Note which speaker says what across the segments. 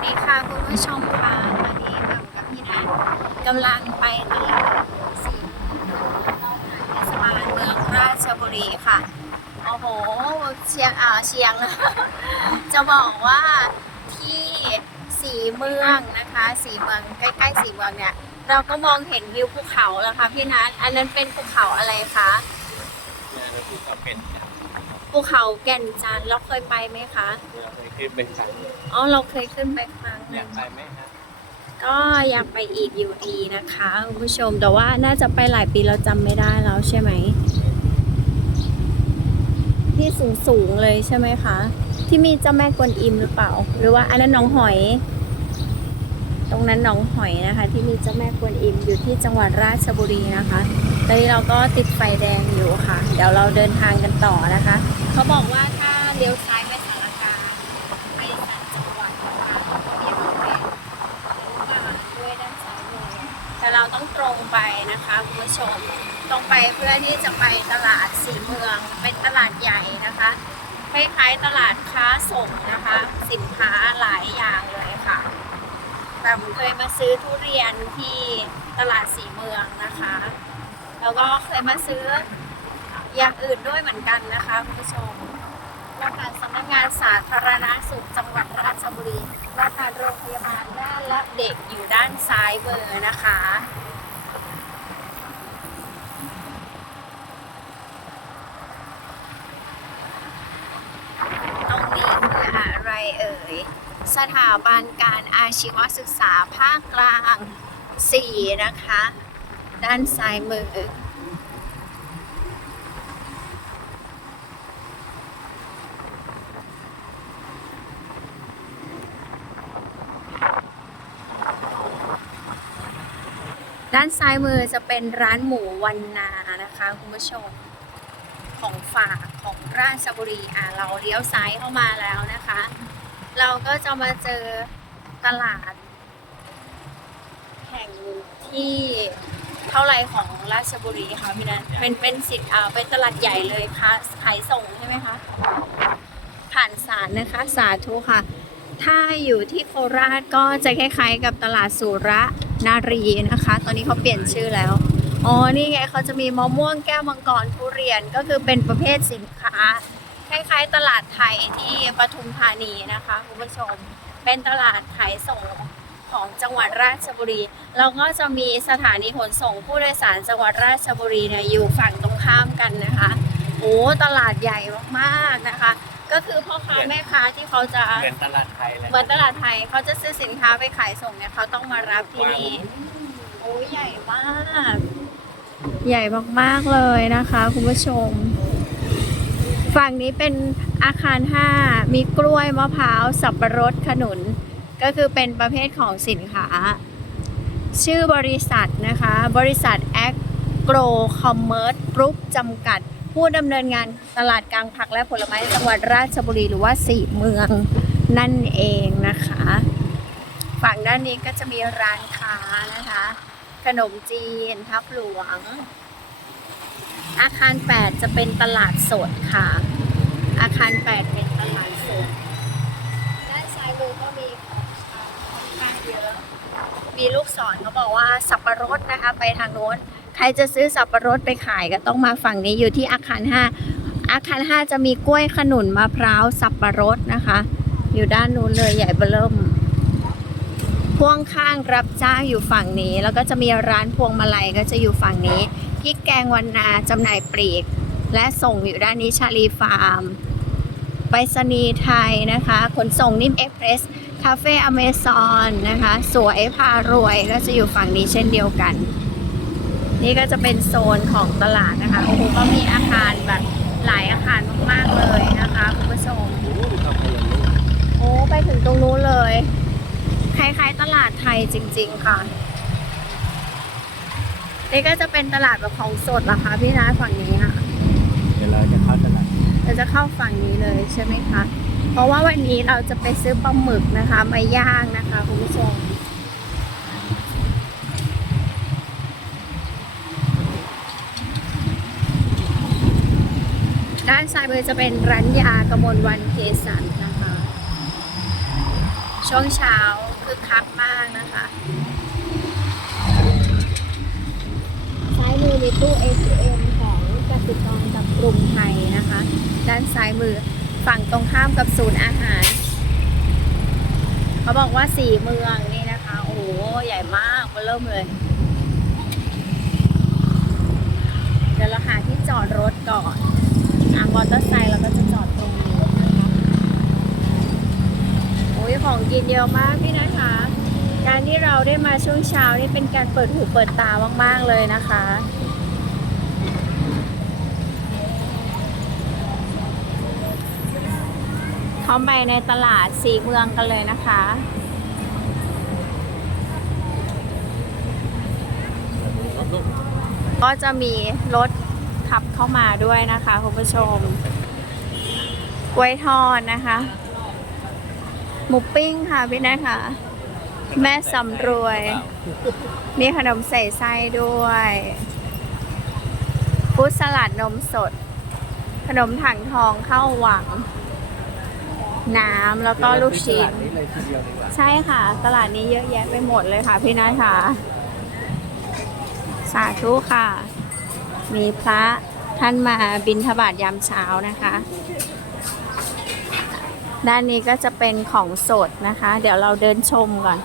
Speaker 1: วัสดีค่ะคุณผู้ชมค่ะวันนี้แบบกับพี่นันกำลังไปตลาดสีเทศบาลเมืองราชบุรีค่ะโอ้โหเชียงอ่าเชียง จะบอกว่าที่สีเมืองนะคะสีเมืองใกล้ๆสีเมืองเนี่ย เราก็มองเห็นวิวภูเขาแล้วค่ะพี่นัทอันนั้นเป็นภูเขาอะไรคะ
Speaker 2: เนี่ยเราเป็น
Speaker 1: ภูเขาแก่นจันทร์เราเคยไปไหมคะ
Speaker 2: เราเคยขึ้นเป็นสายเนี่ย
Speaker 1: อ๋อ เราเคยขึ้นไปครั้งห
Speaker 2: อ
Speaker 1: นึ่
Speaker 2: ยางกไปไหมฮะ
Speaker 1: ก็อยากไปอีกอยู่ดีนะคะคุณผู้ชม แต่ว่าน่าจะไปหลายปีเราจำไม่ได้แล้วใช่ไหม ที่สูงสูงๆเลยใช่ไหมคะ ที่มีเจ้าแม่กวนอิมหรือเปล่า หรือว่าอันนั้นหน้องหอย ตรงนั้นหน้องหอยนะคะ ที่มีเจ้าแม่กวนอิมอยู่ที่จังหวัดราชบุรีนะคะ ตอนนี้เราก็ติดไฟแดงอยู่ค่ะ เดี๋ยวเราเดินทางกันต่อนะคะ เขาบอกว่าถ้าเลี้ยวซ้ายไปสารกลารไปสารจังหวัดนะคะเรียกว่าเป็นด้วยด้านซ้ายมือแต่เราต้องตรงไปนะคะคุณผู้ชมตรงไปเพื่อที่จะไปตลาดสีเมือง เป็นตลาดใหญ่นะคะคล้ายๆตลาดค้าส่งนะคะ สินค้าหลายอย่างเลยค่ะแบบเคยมาซื้อทุเรียนที่ตลาดสีเมืองนะคะ แล้วก็เคยมาซื้อ อย่างอื่นด้วยเหมือนกันนะคะคุณผู้ชมโรงพยาบาลสำนักงานสาธารณสุขจังหวัดราชบุรีโรงพยาบาลโรงพยาบาลด้านและเด็กอยู่ด้านซ้ายมือนะคะตรงนี้คืออะไรเอ่ยสถาบันการอาชีวศึกษาภาคกลาง 4 นะคะ ด้านซ้ายมือ ด้านซ้ายมือจะเป็นร้านหมูวันนานะคะคุณผู้ชมของฝากของราชบุรีอะเราเลี้ยวซ้ายเข้ามาแล้วนะคะ เราก็จะมาเจอตลาด แห่งที่เท่าไรของราชบุรีคะพี่นันเป็นเป็นสิทธิ์อ่าเป็นตลาดใหญ่เลยค่ะขายส่งใช่ไหมคะผ่านสารนะคะสาธุค่ะ ถ้าอยู่ที่โคราชก็จะคล้ายๆกับตลาดสุระ นารีนะคะ ตอนนี้เขาเปลี่ยนชื่อแล้ว อ๋อ นี่ไงเขาจะมีมะม่วงแก้วมังกรทุเรียนก็คือเป็นประเภทสินค้า คล้ายๆตลาดไทยที่ปทุมธานีนะคะคุณผู้ชม เป็นตลาดขายส่งของจังหวัดราชบุรี เราก็จะมีสถานีขนส่งผู้โดยสารจังหวัดราชบุรีเนี่ยอยู่ฝั่งตรงข้ามกันนะคะ โอ้ ตลาดใหญ่มากๆนะคะ ก็คือพ่อค้าแม่ค้าที่เขาจะ
Speaker 2: เหมือนตลาดไทยเลย
Speaker 1: เหมือนตลาดไทยเขาจะซื้อสินค้าไปขายส่งเนี่ยเขาต้องมารับที่นี่โอ้ยใหญ่มาก ใหญ่มากๆเลยนะคะคุณผู้ชม ฝั่งนี้เป็นอาคาร 5 มีกล้วยมะพร้าวสับปะรดขนุน ก็คือเป็นประเภทของสินค้า ชื่อบริษัทนะคะ บริษัท Agro Commerce Group จำกัด ผู้ดำเนินงานตลาดกลางผักและผลไม้จังหวัดราชบุรีหรือว่าสี่เมืองนั่นเองนะคะฝั่งด้านนี้ก็จะมีร้านค้านะคะ ขนมจีนทับหลวง อาคาร 8 จะเป็นตลาดสดค่ะ อาคาร 8 เป็นตลาดสดด้านซ้ายมือก็มีของชำค่อนข้างเยอะมีลูกศรเขาบอกว่าสับปะรดนะคะ ไปทางโน้น ครจะซื้อสับปะรดไปขายก็ต้องมาฝั่งนี้อยู่ที่อาคาร 5 อาคาร 5 จะมีกล้วยขนุนมะพร้าวสับปะรดนะคะ อยู่ด้านนู้นเลยใหญ่เบิ่มพ่วงข้างรับจ้างอยู่ฝั่งนี้ แล้วก็จะมีร้านพวงมาลัยก็จะอยู่ฝั่งนี้พริกแกงวันนาจำหน่ายปลีก และส่งอยู่ด้านนี้ชาลีฟาร์มไปรษณีย์ไทยนะคะ ขนส่งนิ่มเอ็กเพรสคาเฟ่อเมซอนนะคะ สวยพารวยก็จะอยู่ฝั่งนี้เช่นเดียวกัน นี่ก็จะเป็นโซนของตลาดนะคะ โอ้โห ก็มีอาคารแบบหลายอาคารมากๆเลยนะคะคุณผู้ชม โอ้ ไปถึงตรงนู้นเลย คล้ายๆตลาดไทยจริง ๆ ค่ะ นี่ก็จะเป็นตลาดแบบของสดเหรอคะพี่นะฝั่งนี้ค่ะ
Speaker 2: เดี๋ยวเราจะเข้าตลาด
Speaker 1: เราจะเข้าฝั่งนี้เลยใช่ไหมคะ เพราะว่าวันนี้เราจะไปซื้อปลาหมึกนะคะมาย่างนะคะคุณผู้ชม ด้านซ้ายมือจะเป็นร้านยากมลวันเคสันนะคะ ช่วงเช้าคือคักมากนะคะซ้ายมือมีตู้ ATM ของกสิกรกับกรุงไทยนะคะ ด้านซ้ายมือฝั่งตรงข้ามกับศูนย์อาหาร เขาบอกว่าสี่เมืองนี่นะคะ โอ้โหใหญ่มากมาเริ่มเลย เดี๋ยวเราหาที่จอดรถก่อนอะ มอเตอร์ไซค์เราก็จะจอดตรงนี้นะคะโอ้ยของกินเยอะมากพี่นะคะ การที่เราได้มาช่วงเช้านี่เป็นการเปิดหูเปิดตามาก ๆ เลยนะคะเข้าไปในตลาดสีเมืองกันเลยนะคะก็จะมีรถ ขับเข้ามาด้วยนะคะคุณผู้ชม กล้วยทอดนะคะ หมูปิ้งค่ะพี่นะคะ แม่สำรวย มีขนมใส่ไส้ด้วยฟุตสลัดนมสด ขนมถังทองข้าวหวัง น้ำแล้วก็ลูกชิ้น ใช่ค่ะ ตลาดนี้เยอะแยะไปหมดเลยค่ะพี่นัทค่ะ สาธุค่ะ มีพระท่านมาบินทบาทยามเช้านะคะ ด้านนี้ก็จะเป็นของสดนะคะ เดี๋ยวเราเดินชมก่อน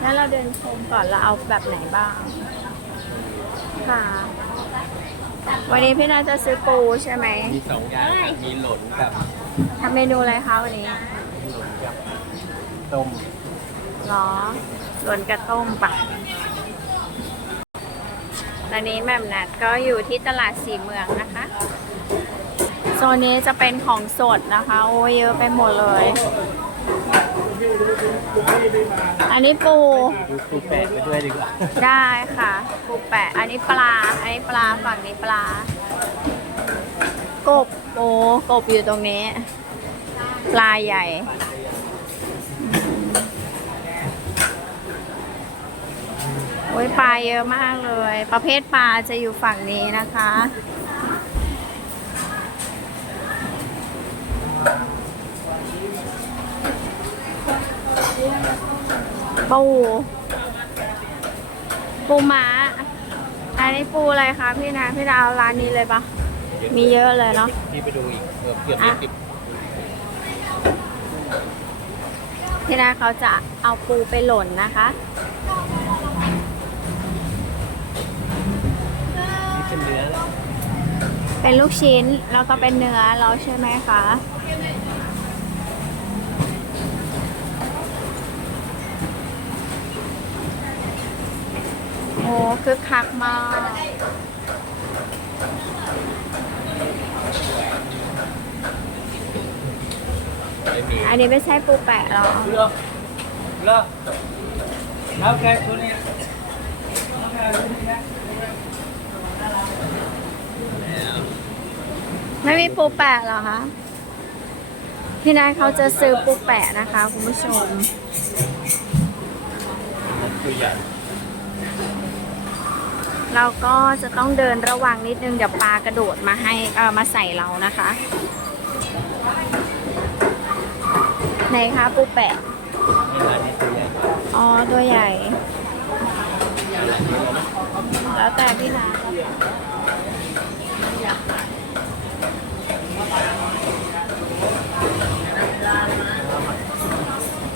Speaker 1: แล้วเราเดินชมก่อนเราเอาแบบไหนบ้างค่ะวันนี้พี่นาจะซื้อปูใช่ไหม
Speaker 2: มีสองอย่างครับมีหล่นกับ
Speaker 1: ทำเมนูอะไรคะวันนี้
Speaker 2: มีหล่นกับต้ม
Speaker 1: หรอหล่นกระต้มปะ ตอนนี้แหม่มนัดก็อยู่ที่ตลาดสีเมืองนะคะ โซนนี้จะเป็นของสดนะคะ โอ้ยเยอะไปหมดเลย อันนี้ปู
Speaker 2: ดูปูแปะไปด้วยดีกว่า
Speaker 1: ได้ค่ะปูแปะ อันนี้ปลา อันนี้ปลา ฝั่งนี้ปลา กบ โอ้กบอยู่ตรงนี้ ปลาใหญ่ โอ้ ยปลาเยอะมากเลย ประเภทปลาจะอยู่ฝั่งนี้นะคะ ปู ปูม้า อันนี้ปูอะไรคะพี่นะ พี่ดาวร้านนี้เลยปะมีเยอะเลยเนาะ
Speaker 2: พี่ไปดูอีกเกือบเกือบ
Speaker 1: อะ
Speaker 2: ยี่สิบ
Speaker 1: พี่นาเขาจะเอาปูไปหล่นนะคะ
Speaker 2: เป็นลู
Speaker 1: กชิ้นแล้วก็เป็นเนื้อเราใช่ไหมคะโอ้คึกคักมากอันนี้ไม่ใช่ปูแปะหรอ
Speaker 2: เลิกเลิกแล้วแกตัวนี้
Speaker 1: ไม่มีปูแปะหรอคะ พี่นายเขาจะซื้อปูแปะนะคะคุณผู้ชม
Speaker 2: ตัวใหญ่
Speaker 1: เราก็จะต้องเดินระวังนิดนึงเดี๋ยวปลากระโดดมาให้เออมาใส่เรานะคะไหนคะปูแปะอ๋อตัวใหญ่ แล้วแต่พี่นาครับ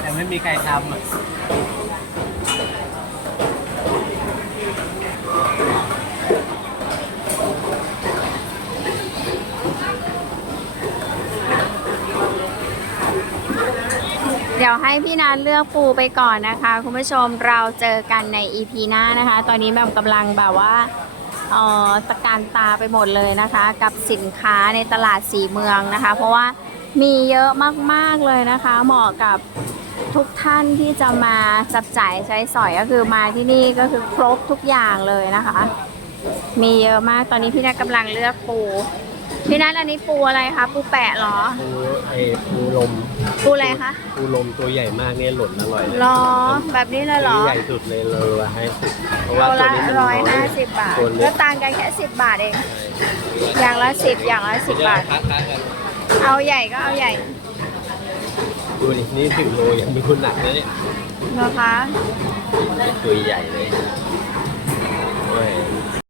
Speaker 2: แต่ ไม่มีใครทำอะ
Speaker 1: เดี๋ยวให้พี่นาเลือกปูไปก่อนนะคะ คุณผู้ชมเราเจอกันใน EP หน้านะคะ ตอนนี้แบบกำลังแบบว่าออตะการตาไปหมดเลยนะคะ กับสินค้าในตลาดสีเมืองนะคะ เพราะว่ามีเยอะมากๆเลยนะคะ เหมาะกับ ทุกท่านที่จะมาจับจ่ายใช้สอยก็คือมาที่นี่ก็คือครบทุกอย่างเลยนะคะ มีเยอะมากตอนนี้พี่นัทกำลังเลือกปูพี่นัทอันนี้ปูอะไรคะปูแปะเหรอ
Speaker 2: ปูไอ้ปูลม
Speaker 1: ปูอะไรคะ
Speaker 2: ปูลมตัวใหญ่มากเนี่ยหล่นอร่อยเลย
Speaker 1: รอแบบนี้เลยเหรอ
Speaker 2: ตัวใหญ่สุดเลยเลยว่าให้สุดเพราะ
Speaker 1: โล
Speaker 2: ว่าตัว
Speaker 1: ละ
Speaker 2: นี้มัน
Speaker 1: ร้อย
Speaker 2: น้
Speaker 1: ห้าสิบบาท
Speaker 2: ตัวเล็
Speaker 1: ก็
Speaker 2: ก
Speaker 1: ต่างกันแค่สิบบาทเองอย่างละสิบอย่างละสิบบาท
Speaker 2: ค้าๆกัน
Speaker 1: เอาใหญ่ก็เอาใหญ่
Speaker 2: ดูดินี่ถึงโลยังดูหนักนะเนี่ย
Speaker 1: เหรอคะ
Speaker 2: ตัวใหญ่เลยโอ้ย